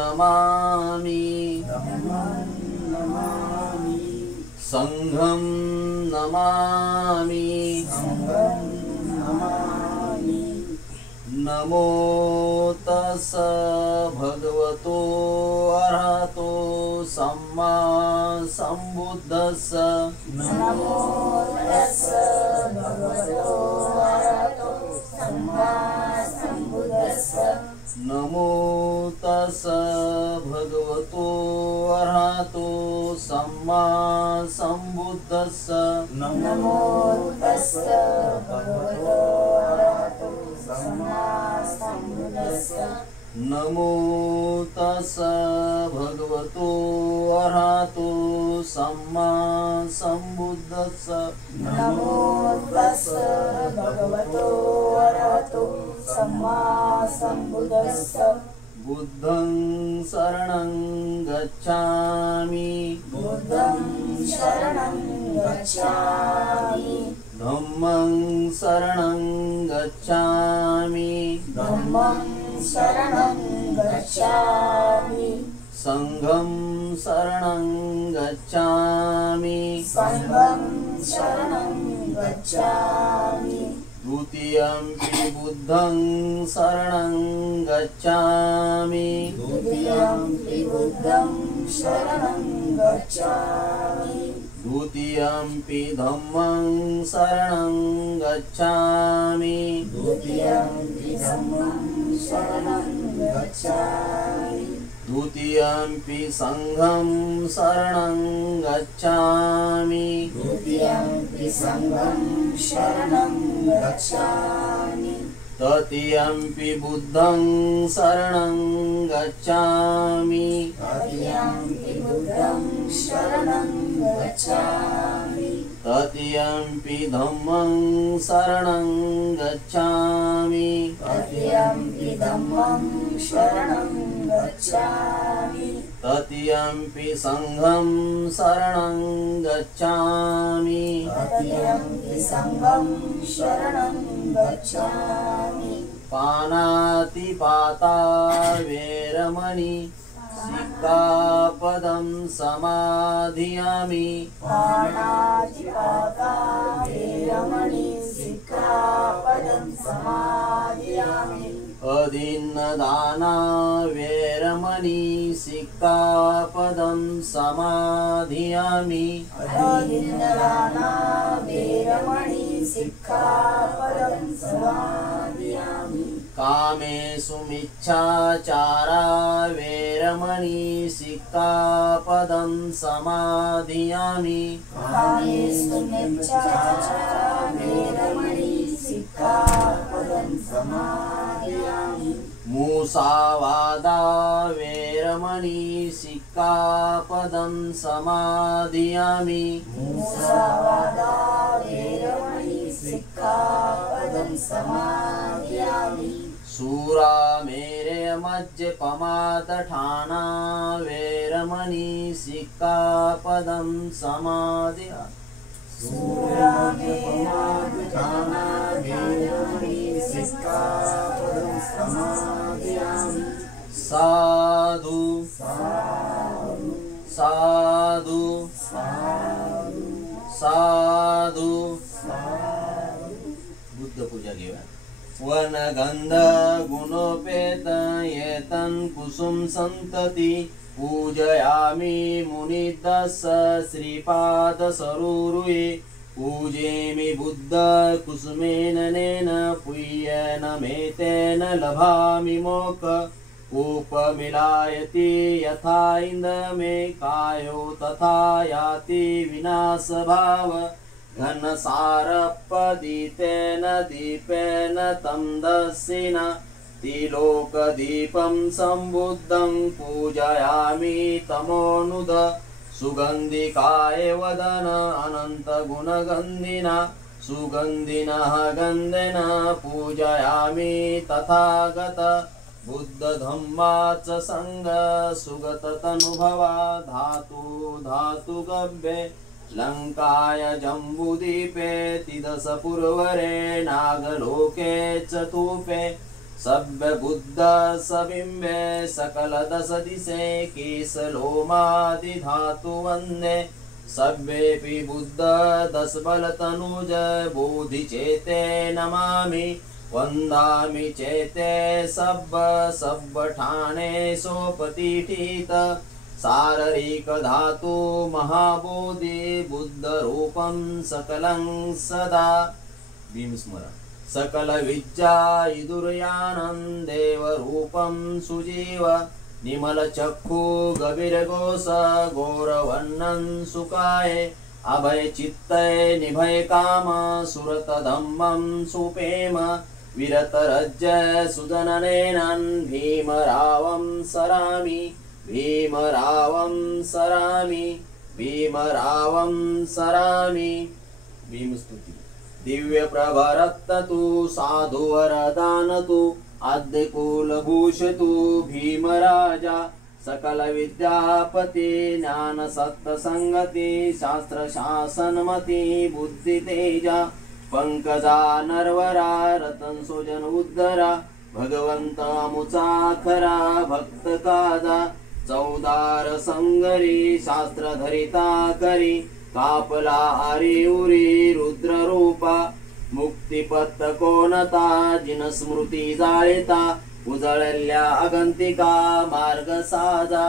नमामि धम्मं नमामि संघं नमामि नमो तस् भगवतो अरहतो सम्मा सम्बुद्धस्स नमो तस् भगवतो अरहतो सम्मा सम्बुद्धस्स नमो तस् भगवतो अरहतो सम्मा सम्बुद्धस्स नमो तस् भगवतो अरहतो सम्मा सम्बुद्धस्स नमो तस् भगवतो अरहतो सम्मा सम्बुद्धस्स नमो तस् भगवतो अरहतो सम्मा सम्बुद्धस्स बुद्धं शरणं गच्छामि बुद्धं शरणं गच्छामि धम्मं शरणं गच्छामि धम्मं शरणं गच्छामि संघं शरणं गच्छामि संघं शरणं गच्छामि द्वितीयंपि बुद्धं शरणं गच्छामि द्वितीयंपि बुद्धं शरणं गच्छामि द्वितीयंपि धम्मं शरणं गच्छामि द्वितीयंपि धम्मं शरणं गच्छामि द्वितीयंपि संघं शरणं गच्छामि द्वितीयंपि संघं शरणं गच्छामि तृतीयंपि बुद्धं शरणं गच्छामि तृतीयंपि बुद्धं शरणं गच्छामि तृतीयंपि धम्मं शरणं गच्छामि तृतीयंपि धम्मं शरणं गच्छामि तृतीयंपि संघं शरणं गच्छामि तृतीयंपि संघं शरणं गच्छामि पानातिपाता वेरमणि सिक्खापदं समाधियामि पाणातिपाता वेरमणि सिक्खापदं समादियामि अदीन्नदाना वेरमणि सिक्खापदं समाधियामि अदीन्नदाना वेरमणि सिक्खापदं समादियामि कामेषु मिच्छाचारा वेरमणि सिक्खापदं समाधियामि कामेषु मिच्छाचारा वेरमणि सिक्खापदं समादियामि मूसावादा वेरमणि सिक्खापदं समाधियामि मूसावादा वेरमणि सिक्खापदं समादियामि सूरामेरे मज्जपमादठाना वेरमणि सिक्खापदं समाधियामि सूरामेरमज्जपमादठाना वेरमणि सिक्खापदं समादियामि साधु साधु साधु बुद्ध पूजा घेऊया वनगंध गुणोपेत येतन कुसुम संतती पूजयामि मुनिदस श्रीपाद सरोरुये पूजेमि बुद्ध कुसुमेन नेन पुय्येन मेतेन लभामि मोक्ष उपमिलायति यथा इन्द्रमे कायो तथा याति विनाशभाव घनसारपदितेन दीपेन तं दस्येन तिलोकदीपं सम्बुद्धं पूजयामि तमोनुद सुगन्धिकाय वदन अनन्तगुणगन्धिना सुगन्धिनः गन्धेन पूजयामि तथागत बुद्धधम्माच संग सुगततनुभवा धातु धातु गव्ये लङ्काय जम्बूदीपे तिदसपुरवरे नागलोके चतुपे सभ्यबुद्ध सबिम्बे सकलदशदिशे केशलोमादिधातु वन्दे सभ्येऽपि बुद्ध दशबलतनुज बोधिचेते नमामि वन्दामि चेते सब्बठाणे सोपतिठित शारीरिक धातु महाबोधि बुद्धरूपं सकलं सदा भीमस्मरण सकल विद्या इदुर्यानं देवरूपं सुजीव निमल चक्षु गभीरघोष गौरवर्णं सुकाय अभय चित्तय निभय काम सुरत धम्मं सुपेम विरत रज्जय सुदननेनं भीमरावं सरामि भीमरावं सरामि भीमरावं सरामि भीमस्तुति दिव्य प्रभरत्ततु साधु वरदानतु आद्य कुलभूषतु भीमराजा सकल विद्यापति ज्ञान सत्य संगति शास्त्र शासनमति बुद्धि तेजा पंकजा नरवरा रतन सुजन उद्धरा भगवंत अमुचा खरा भक्त काजा चौदार संगरी शास्त्र धरिता करी कापला हरी उरी रुद्र रूपा मुक्तिपत्त कोणता जिन स्मृती जाळिता उजळल्या अगंतिका मार्ग साजा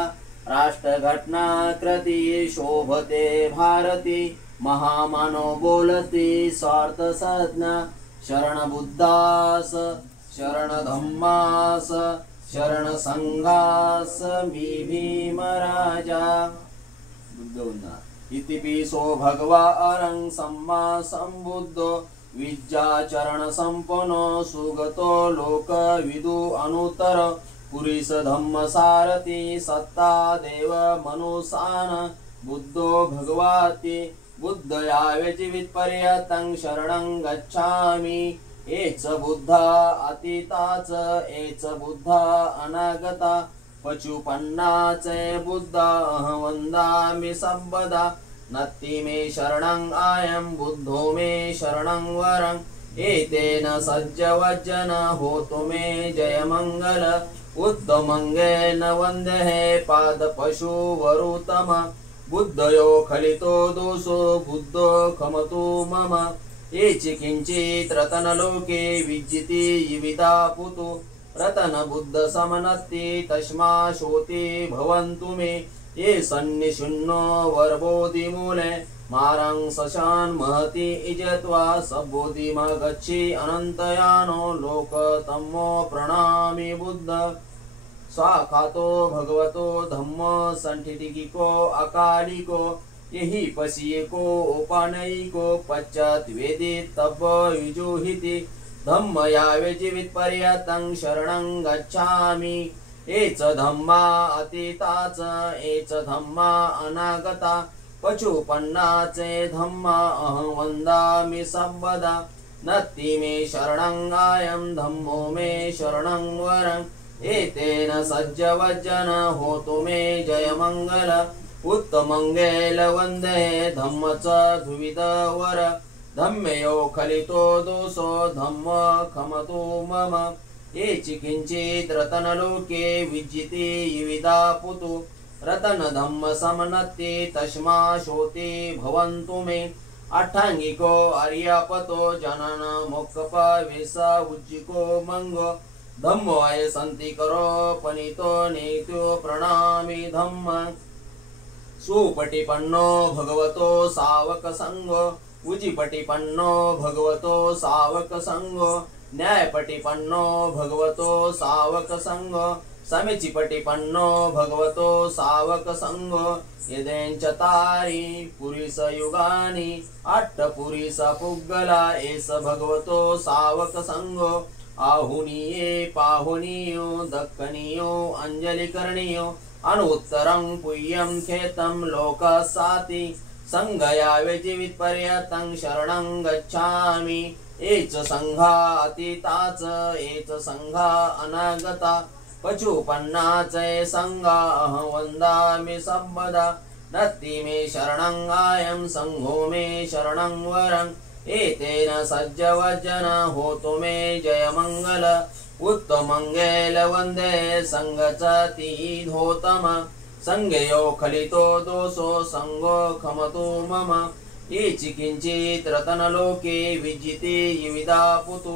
राष्ट्र घटना कृती शोभते भारती महामानव बोलती स्वार्थ साधना शरण बुद्धास शरण धम्मास शरण संघास मी भीमराजा बुद्धवंदना इतिपिसो भगवा अरं सम्मा संबुद्धो विद्याचरण संपन्नो सुगतो लोक विदु अनुत्तर पुरीस धम्म सारथी सत्ता देव मनुसान बुद्धो भगवाति बुद्ध यावे जीवित पर्यतं शरणं गच्छामि एच बुद्धा अतीताच एच बुद्धा अनागता पचुपन्नाचे बुद्धा वंदामि सर्वदा नत्ति मे शरणं आयं बुद्धो मे शरणं वरं एतेन सज्जवज्जन होतु मे जयमंगल उत्तमंगेन वंदे पाद पशु वरुतम बुद्धयो खलितो दोषो बुद्धो खमतु मम एचि किंचित् रतनलोके विज्जिति विविधा पुतु रतन बुद्ध समनत्ति तस्मा शोति भवन्तु मे ये सन्निशुन्नो वर्बोधि मूले मारं शशान् महति इजत्वा सबोधिम गच्छि अनन्तयानो लोकतमो प्रणमामि बुद्ध स्वाखातो भगवतो धम्म संठिटिको अकालिको यही पसिएको उपानयिको पश्चात् वेदित तप युजुहिति धम्म यावे जीवित पर्यतं शरणं गच्छामि एच धम्मा अतीताच एच धम्मा अनागता पचुपन्नाचे धम्मा अहं वन्दामि सर्वदा नत्ति मे शरणं आयं धम्मो मे शरणं वरं एतेन सज्जवज्जन होतु मे जयमंगल उत्तमंगेल वन्दे धम्म च द्विविध वर धम्मयो खलितो दोषो धम्म खमतु मम एचि किंचित् रतनलोके विज्जिति विविधा पुतु रतन धम्म समनत्ति तस्मा शोति भवन्तु मे अट्टांगिको आर्यापतो जनन मोक्कप वेश उज्जिको मंगो धम्मो आय संति करो पनितो नेत्यो प्रणामि धम्म सुपटिपन्नो भगवतो सावक संगो उजिपटिपन्नो भगवतो सावक संगो न्यायपटिपन्नो भगवतो सावक संगो समिचिपटिपन्नो भगवतो सावक संगो यदेंचतारी पुरीस युगानि अट्टपुरीस पुग्गला एस भगवतो सावक संगो आहुनीये पाहुनीयो दक्कनीयो अंजलिकरणीयो अनुत्तरं पुय्यं खेतं लोकसाति संगयावे जीवित पर्यतं शरणं गच्छामि एच संघा अतीताच एच संघा अनागता पचुपन्नाचे संघा अहं वन्दामि सर्वदा नत्ति मे शरणं आयं संघो मे शरणं वरं एतेन सज्जवज्जन होतु मे जय मंगल उत्तमंगेल वंदे संगचति धोतम संगयो खलितो दोषो संगो खमतु मम इचि किंचित रतन लोके विजिते विविधा पुतु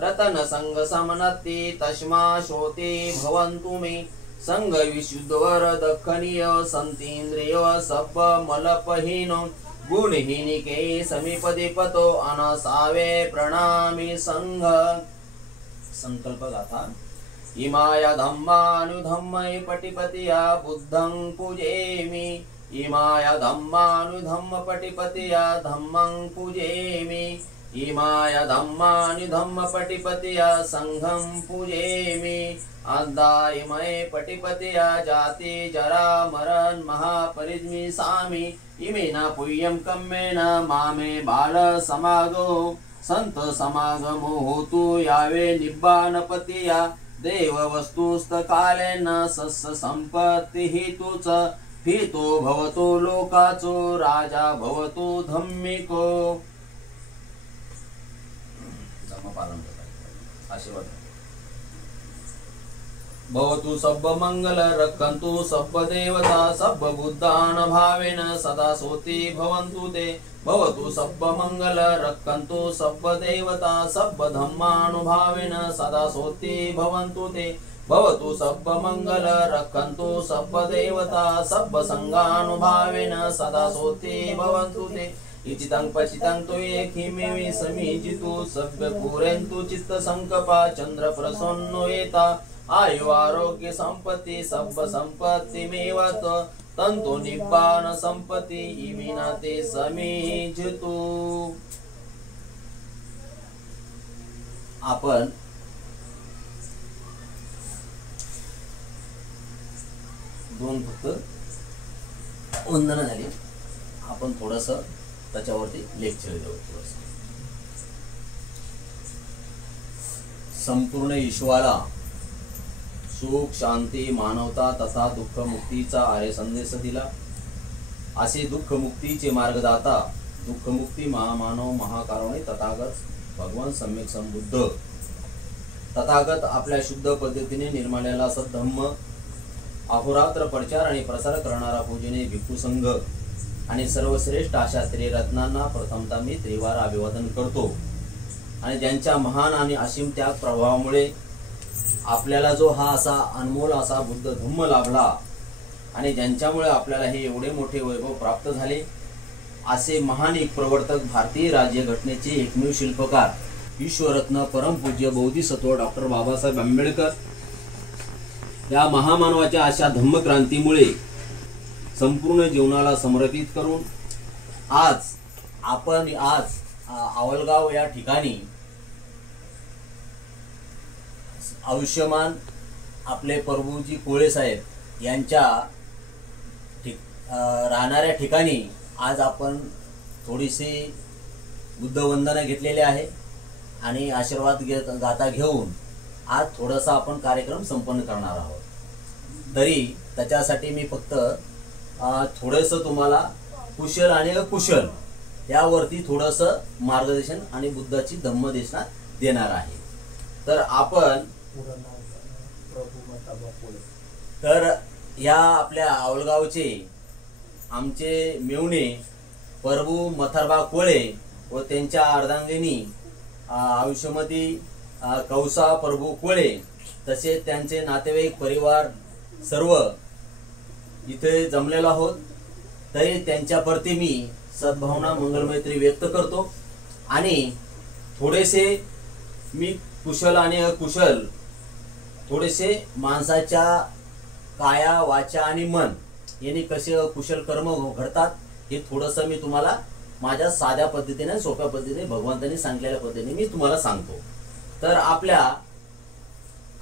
रतन संग समनत्ति तस्मा शोते भवन्तु मे संग विशुद्धवर दखनीय संतीन्द्रिय सब मलपहीनो गुणहीनिके समीपदे पतो अनसावे प्रणामी संघ संकल्प गाथा इमाया धम्मानुधम्मय पटिपतिया बुद्धं पूजेमि इमाया धम्मानुधम्म पटिपतिया धम्मं पूजेमि इमाया धम्मानुधम्म पटिपतिया संघं पूजेमि अद्दायमय पटिपतिया जाति जरा मरण महापरिज्मि सामि इमेना पुय्यं कम्मेन मामे बाल समागो संत समागमो होतु यावे निब्बानपतिया देव वस्तुस्तकालेन सस्य संपत्ति हेतुच हितो भवतो लोकाचो राजा भवतो धम्मिको पालन करता आशीर्वाद भवतु सब मंगल रक्षन्तु सब देवता सब बुद्धान भावेन सदा सोति भवन्तु ते भवतु सब मंगल रक्षन्तु सब देवता सब धम्मानुभावेन सदा सोति भवन्तु ते भवतु सब मंगल रक्षन्तु सब देवता सब संगानुभावेन सदा सोति भवन्तु ते इचितं पचितं तो एकिमेवि समीजितु सभ्य पूरयन्तु चित्त संकपा चंद्र प्रसन्नो एता आयु आरोग्य संपत्ति सब संपत्ति मेवत तंतु निब्बान संपत्ति इविनाते समीजितु आपण दोन फक्त वंदन झाली आपण थोडस त्याच्यावरती लेक्चर देऊ थोडस संपूर्ण विश्वाला सुख शांती मानवता तथा दुःख मुक्तीचा आर्य संदेश दिला असे दुःख मुक्तीचे मार्गदाता दुःख मुक्ती महामानव महाकारुणी तथागत भगवान सम्यक संबुद्ध तथागत आपल्या शुद्ध पद्धतीने निर्माल्याला सद्धम्म अहोरात्र प्रचार आणि प्रसार करणारा पूजनीय भिक्खू संघ आणि सर्वश्रेष्ठ अशा त्रिरत्नांना प्रथमतः मी त्रिवार अभिवादन करतो आणि ज्यांच्या महान आणि असीम त्याग प्रभावामुळे आपल्याला जो हा असा अनमोल असा बुद्ध धम्म लाभला आणि ज्यांच्यामुळे आपल्याला हे एवढे मोठे वैभव प्राप्त झाले असे महान एक प्रवर्तक भारतीय राज्यघटनेचे एकमेव शिल्पकार विश्वरत्न परमपूज्य बोधिसत्व डॉक्टर बाबासाहेब आंबेडकर या महामानवाच्या अशा धम्मक्रांतीमुळे संपूर्ण जीवनाला समर्पित करून आपण आवलगाव या ठिकाणी आयुष्यमान आपले प्रभूजी कोळे साहेब यांच्या राहणाऱ्या ठिकाणी आज आपण थोडीशी बुद्धवंदना घेतलेली आहे आणि आशीर्वाद गाथा घेऊन आज थोडासा आपण कार्यक्रम संपन्न करणार आहोत। तरी त्याच्यासाठी मी फक्त थोडंसं तुम्हाला कुशल आणि अकुशल यावरती थोडंसं मार्गदर्शन आणि बुद्धाची धम्मदेशना देणार आहे। तर आपण तर या आपल्या आवलगावचे आमचे मेवणे प्रभू मथरबा कोळे व त्यांच्या अर्धांगिनी आयुष्यमती कौसा प्रभू कोळे तसेच त्यांचे नातेवाईक परिवार सर्व इथे जमलेलो आहोत। तरी त्यांच्या प्रती मी सद्भावना मंगलमैत्री व्यक्त करतो आणि थोडेसे मी कुशल आणि अकुशल थोडेसे माणसाच्या काया वाचा आणि मन यांनी कसे अकुशल कर्म घडतात हे थोडंसं मी तुम्हाला माझ्या साध्या पद्धतीने सोप्या पद्धतीने भगवंतांनी सांगितलेल्या पद्धतीने मी तुम्हाला सांगतो। तर आपल्या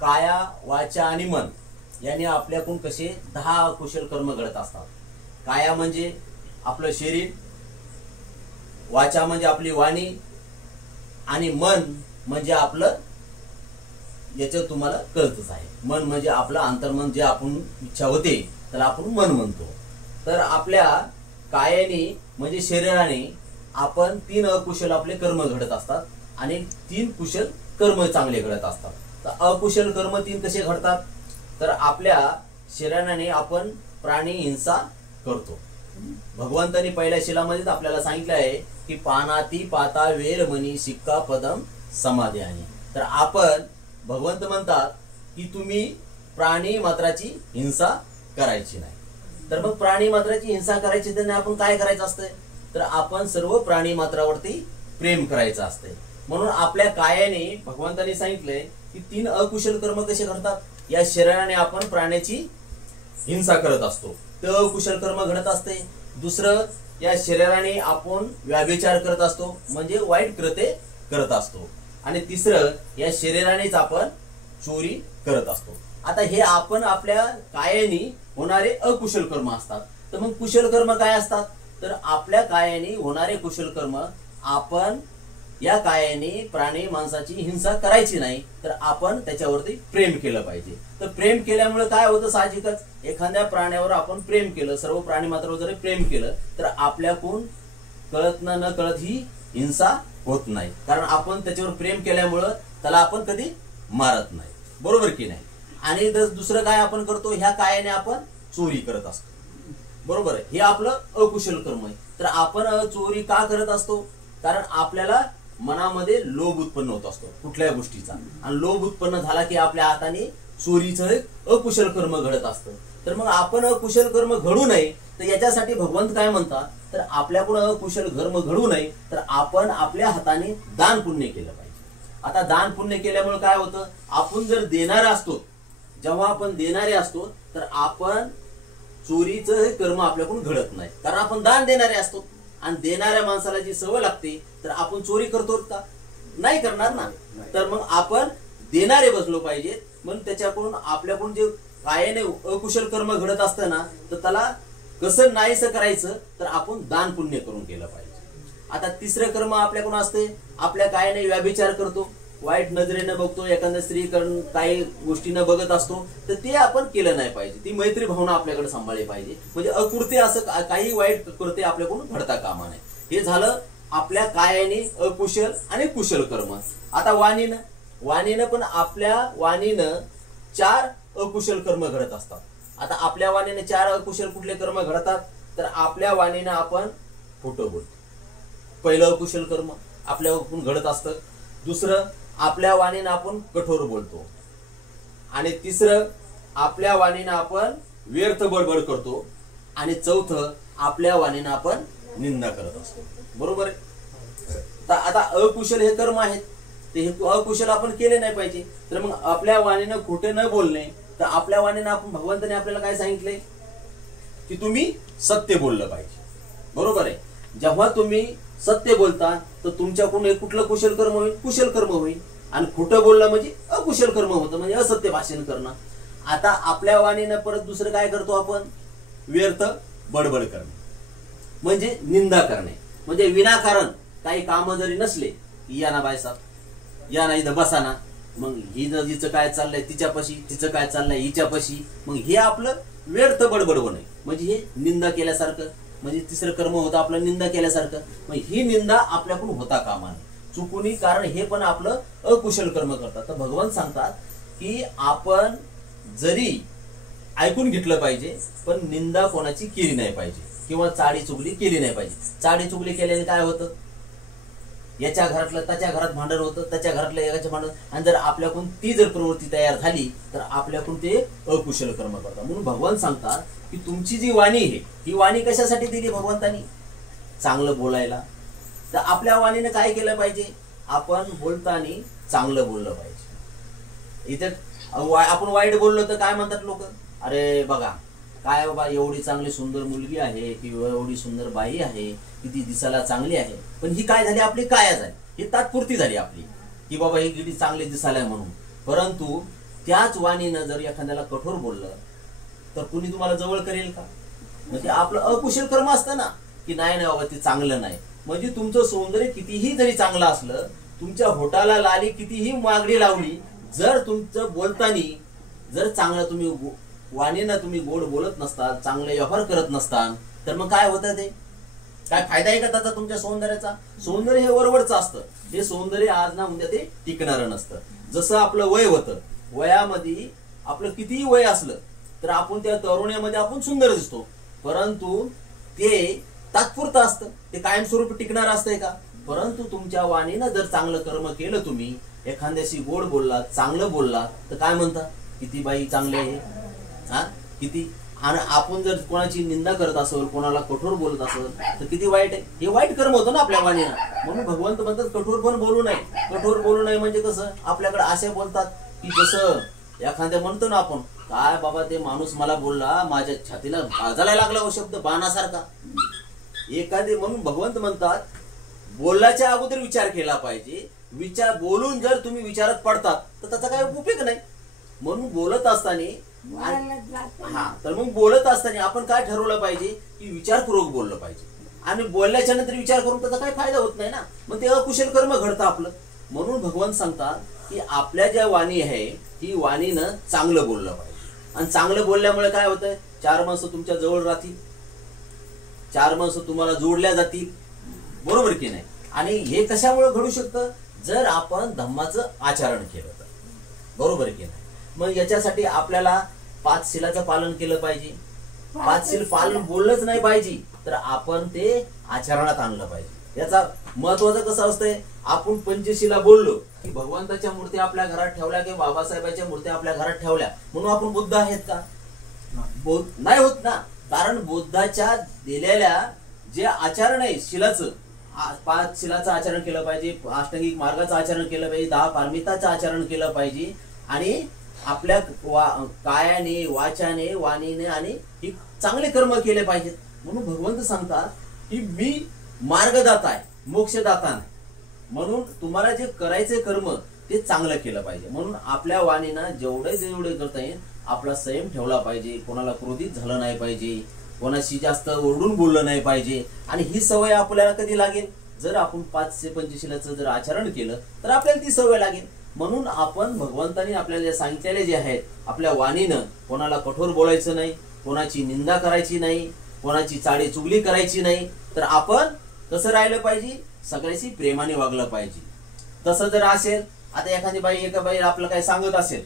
काया वाचा आणि मन यांनी आपल्याकडून कसे 10 कुशल कर्म घडत असतात। काया म्हणजे आपलं शरीर, वाचा म्हणजे आपली वाणी आणि मन म्हणजे आपलं याचं तुम्हाला कळतच आहे। मन म्हणजे आपलं अंतर्मन जे आपण इच्छा होते त्याला आपण मन म्हणतो। तर आपल्या कायाने म्हणजे शरीराने आपण 3 अकुशल आपले कर्म घडत असतात आणि 3 कुशल कर्म चांगले घडत असतात. तर अकुशल कर्म 3 कसे घडतात, तर आपल्या शरीराने आपण प्राणी हिंसा करतो. भगवंतांनी पहिल्या शिलामध्येच आपल्याला सांगितलं आहे की पानाती पाता वेरमणी सिक्का पदम समाधी. तर आपण भगवंत म्हणतात की तुम्ही प्राणी मात्राची हिंसा करायची नाही. तर मग प्राणी मात्राची हिंसा करायची तर आपण काय करायचं असतंय, तर आपण सर्व प्राणी मात्रावरती प्रेम करायचं असतंय. म्हणून आपल्या कायाने भगवंतांनी सांगितलंय की 3 अकुशल कर्म कसे घडतात. या शरीराने आपण प्राण्याची हिंसा करत असतो, तर अकुशल कर्म घडत असते. दुसरं, या शरीराने आपण व्यभिचार करत असतो म्हणजे वाईट कृत्ये करत असतो. आणि तिसरं, या शरीरानेच आपण चोरी करत असतो. आता हे आपण आपल्या कायाने होणारे अकुशल कर्म असतात. तर मग कुशल कर्म काय असतात, तर आपल्या कायाने होणारे कुशल कर्म आपण या कायाने प्राणी माणसाची हिंसा करायची नाही, तर आपण त्याच्यावरती प्रेम केलं पाहिजे. तर प्रेम केल्यामुळे काय होतं, साहजिकच एखाद्या प्राण्यावर आपण प्रेम केलं, सर्व प्राणी मात्रावर जरी प्रेम केलं तर आपल्याकडून कळत न कळत ही हिंसा होत नाही, कारण आपण त्याच्यावर प्रेम केल्यामुळं त्याला आपण कधी मारत नाही, बरोबर की नाही. आणि दुसरं काय आपण करतो, ह्या कायाने आपण चोरी करत असतो, बरोबर आहे. हे आपलं अकुशल कर्म आहे. तर आपण चोरी का करत असतो, कारण आपल्याला मनामध्ये लोभ उत्पन्न होत असतो कुठल्या गोष्टीचा, आणि लोभ उत्पन्न झाला की आपल्या हाताने चोरीचं एक अकुशल कर्म घडत असतं. तर मग आपण अकुशल कर्म घडू नये, तर याच्यासाठी भगवंत काय म्हणतात, तर आपल्याकडून अकुशल कर्म घडू नये तर आपण आपल्या हाताने दान पुण्य केलं पाहिजे. आता दान पुण्य केल्यामुळे काय होतं, आपण जर देणारे असतो, जेव्हा आपण देणारे असतो तर आपण चोरीचं कर्म आपल्याकडून घडत नाही, कारण आपण दान देणारे असतो. आणि देणाऱ्या माणसाला जी सवय लागते तर आपण चोरी करतो का, नाही करणार ना. तर मग आपण देणारे बसलो पाहिजे. म्हणून त्याच्याकडून आपल्याकडून जे कायाने अकुशल कर्म घडत असतं ना, तर त्याला कसं नाहीसं करायचं, तर आपण दान पुण्य करून केलं पाहिजे. आता तिसरं कर्म आपल्याकडून असते, आपल्या कायाने व्यभिचार करतो, वाईट नजरेनं बघतो, एखाद्या स्त्रीकडून काही गोष्टीनं बघत असतो, तर ते आपण केलं नाही पाहिजे. ती मैत्री भावना आपल्याकडे सांभाळली पाहिजे. म्हणजे अकृत्य असं काही वाईट कृत्य आपल्याकडून घडता कामा नये. हे झालं आपल्या कायाने अकुशल आणि कुशल कर्म. आता वाणीनं पण आपल्या वाणीनं 4 अकुशल कर्म घडत असतात. आता आपल्या वाणीने 4 अकुशल कुठले कर्म घडतात, तर आपल्या वाणीनं आपण खोटं बोलतो, पहिलं अकुशल कर्म आपल्याकडून घडत असतं. दुसरं, आपल्या वाणीनं आपण कठोर बोलतो. आणि तिसरं, आपल्या वाणीनं आपण व्यर्थ बडबड करतो. आणि चौथं, आपल्या वाणीनं आपण निंदा करत असतो, बरोबर आहे. तर आता अकुशल हे कर्म आहेत, ते हे अकुशल आपण केले नाही पाहिजे. तर मग आपल्या वाणीनं खोटे न बोलणे, तर आपल्या वाणीनं आपण, भगवंताने आपल्याला काय सांगितलंय की तुम्ही सत्य बोललं पाहिजे, बरोबर आहे. जेव्हा तुम्ही सत्य बोलता तर तुमच्याकडून एक कुठलं कुशल कर्म होईल, कुशल कर्म होईल. आणि खोटं बोललं म्हणजे अकुशल कर्म होतं, म्हणजे असत्य भाषण करणं. आता आपल्या वाणीनं परत दुसरं काय करतो आपण, व्यर्थ बडबड करणे म्हणजे निंदा करणे. म्हणजे विनाकारण काही कामं जरी नसले की या ना बायसाब, या ना इथं बसा ना, मग हिचं काय चाललंय तिच्यापाशी, तिचं काय चाललंय हिच्यापाशी, मग हे आपलं व्यर्थ बडबड होणे म्हणजे हे निंदा केल्यासारखं, म्हणजे तिसरं कर्म होतं आपलं निंदा केल्यासारखं. मग ही निंदा आपल्याकडून होता कामा नये चुकून, कारण हे पण आपलं अकुशल कर्म करतात. तर भगवान सांगतात की आपण जरी ऐकून घेतलं पाहिजे पण निंदा कोणाची केली नाही पाहिजे, किंवा चाडी चुगली केली नाही पाहिजे. चाडी चुगली केल्याने काय होतं, याच्या घरातलं त्याच्या घरात भांडण होतं, त्याच्या घरातलं याच्या भांडण. आणि जर आपल्याकडून ती जर प्रवृत्ती तयार झाली तर आपल्याकडून ते अकुशल कर्म करतात. म्हणून भगवान सांगतात की तुमची जी वाणी आहे, ही वाणी कशासाठी दिली भगवंतांनी, चांगलं बोलायला. तर आपल्या वाणीने काय केलं पाहिजे, आपण बोलताना चांगलं बोललं पाहिजे. इथे आपण वाईट बोललो तर काय म्हणतात लोक, अरे बघा काय बाबा एवढी चांगली सुंदर मुलगी आहे किंवा एवढी सुंदर बाई आहे, किती दिसायला चांगली आहे, पण ही काय झाली, आपली काया झाली, ही तात्पुरती झाली आपली, की बाबा ही किती चांगली दिसायला म्हणून. परंतु त्याच वाणीनं जर एखाद्याला कठोर बोललं तर कुणी तुम्हाला जवळ करेल का, म्हणजे आपलं अकुशल कर्म असतं ना, की नाही बाबा ते चांगलं नाही. म्हणजे तुमचं सौंदर्य कितीही जरी चांगलं असलं, तुमच्या होटाला लाली कितीही मागणी लावली, जर तुमचं बोलताना जर चांगलं तुम्ही वाणीनं तुम्ही गोड बोलत नसता, चांगले व्यवहार करत नसता, तर मग काय होतं? ते काय फायदा आहे का त्याचा तुमच्या सौंदर्याचा? सौंदर्य हे वरवरचं असतं. हे सौंदर्य आज ना उद्या ते टिकणारं नसतं. जसं आपलं वय होतं, वयामध्ये आपलं कितीही वय असलं तर आपण त्या तरुण्यामध्ये आपण सुंदर दिसतो, परंतु ते तात्पुरतं असतं, ते कायमस्वरूपी टिकणार असतंय का? परंतु तुमच्या वाणीनं जर चांगलं कर्म केलं, तुम्ही एखाद्याशी गोड बोललात, चांगलं बोललात, तर काय म्हणता? किती बाई चांगले आहे, हा किती. आणि आपण जर कोणाची निंदा करत असेल, कोणाला कठोर बोलत असेल, तर किती वाईट आहे. हे वाईट कर्म होतं ना आपल्या वाणीनं. म्हणून भगवंत म्हणतात कठोर पण बोलू नये. कठोर बोलू नये म्हणजे कसं? आपल्याकडे असे बोलतात की जसं एखाद्या म्हणतो ना आपण, काय बाबा ते माणूस मला बोलला, माझ्या छातीला गाजायला लागला शब्द बाणासारखा एखादे. म्हणून भगवंत म्हणतात बोलण्याच्या अगोदर विचार केला पाहिजे. विचार बोलून जर तुम्ही विचारात पडतात तर त्याचा काही उपयोग नाही. म्हणून बोलत असताना, हा, तर मग बोलत असताना आपण काय ठरवलं पाहिजे की विचारपूर्वक बोललं पाहिजे. आणि बोलल्याच्या नंतर विचार करून त्याचा काही फायदा होत नाही ना, मग ते अकुशल कर्म घडतं आपलं. म्हणून भगवान सांगतात की आपल्या ज्या वाणी आहे ही वाणीनं चांगलं बोललं पाहिजे. आणि चांगलं बोलल्यामुळे काय होतंय? 4 माणसं तुमच्या जवळ राहतील, 4 माणसं तुम्हाला जोडल्या जातील, बरोबर की नाही? आणि हे कशामुळे घडू शकतं? जर आपण धम्माचं आचरण केलं तर, बरोबर की नाही? मग याच्यासाठी आपल्याला 5 शिलाचं पालन केलं पाहिजे. 5 शील पालन बोललंच नाही पाहिजे, तर आपण ते आचरणात आणलं पाहिजे. याचा महत्वाचं कसं असतंय? आपण पंचशिला बोललो की भगवंताच्या मूर्ती आपल्या घरात ठेवल्या की बाबासाहेबांच्या मूर्त्या आपल्या घरात ठेवल्या म्हणून आपण बुद्ध आहेत का? नाही होत ना. कारण बुद्धाच्या दिलेल्या जे आचरण आहे शिलाचं, 5 शिलाचं आचरण केलं पाहिजे, अष्टांगिक मार्गाचं आचरण केलं पाहिजे, 10 पारमिताचं आचरण केलं पाहिजे, आणि आपल्या कायाने, वाचाने, वाणीने आणि ही चांगले कर्म केले पाहिजेत. म्हणून भगवंत सांगतात की मी मार्गदाता आहे, मोक्षदाता नाही. म्हणून तुम्हाला जे करायचे कर्म ते चांगलं केलं पाहिजे. म्हणून आपल्या वाणीनं जेवढे करता येईल आपला संयम ठेवला पाहिजे. कोणाला क्रोधित झालं नाही पाहिजे, कोणाशी जास्त ओरडून बोललं नाही पाहिजे. आणि ही सवय आपल्याला कधी लागेल? जर आपण 5 पंचशिलाचं जर आचरण केलं तर आपल्याला ती सवय लागेल. म्हणून आपण भगवंतांनी आपल्याला सांगितलेले जे आहेत, आपल्या वाणीनं कोणाला कठोर बोलायचं नाही, कोणाची निंदा करायची नाही, कोणाची चाडी चुगली करायची नाही, तर आपण कसं राहिलं पाहिजे? सगळ्याशी प्रेमाने वागलं पाहिजे. तसं जर असेल, आता एका बाई आपलं काही सांगत असेल,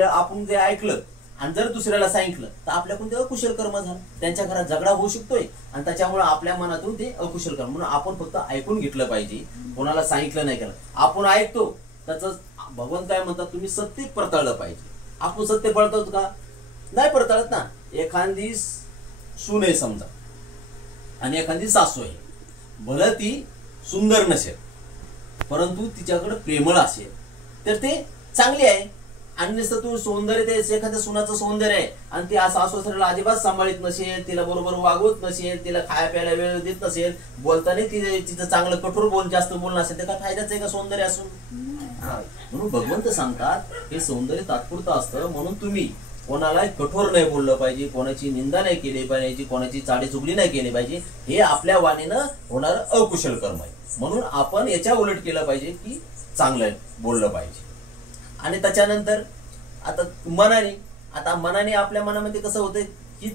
आपण जे ऐकलं आणि जर दुसऱ्याला सांगितलं तर आपल्याकडून ते अकुशल कर्म झालं, त्यांच्या घरात झगडा होऊ शकतोय आणि त्याच्यामुळे आपल्या मनातून ते अकुशल कर्म. म्हणून आपण फक्त ऐकून घेतलं पाहिजे, कोणाला सांगितलं नाही केलं. आपण ऐकतो त्याच भगवंत काय म्हणतात? तुम्ही सत्य पडताळलं पाहिजे. आपण सत्य पडताळतो का? नाही पडताळत ना. एखादी सून आहे समजा आणि एखादी सासू आहे, भलं ती सुंदर नसेल परंतु तिच्याकडे प्रेमळ असेल तर ते चांगली आहे. आणि नुसतं तू सौंदर्य, ते एखाद्या सुनाचं सौंदर्य आहे आणि ती सासू-सासऱ्याला अजिबात सांभाळत नसेल, तिला बरोबर वागवत नसेल, तिला खाया प्यायला वेळ देत नसेल, बोलताना तिचं चांगलं कठोर जास्त बोलणं असेल, तर काय फायदाच आहे का सौंदर्य असून? म्हणून भगवंत सांगतात हे सौंदर्य तात्पुरतं असतं. म्हणून तुम्ही कोणाला कठोर नाही बोललं पाहिजे, कोणाची निंदा नाही केली पाहिजे, कोणाची चाडीचुगली नाही केली पाहिजे. हे आपल्या वाणीनं होणारं अकुशल कर्म आहे. म्हणून आपण याच्या उलट केलं पाहिजे की चांगलं बोललं पाहिजे. आणि त्याच्यानंतर आता मनाने आपल्या मनामध्ये कसं होतंय की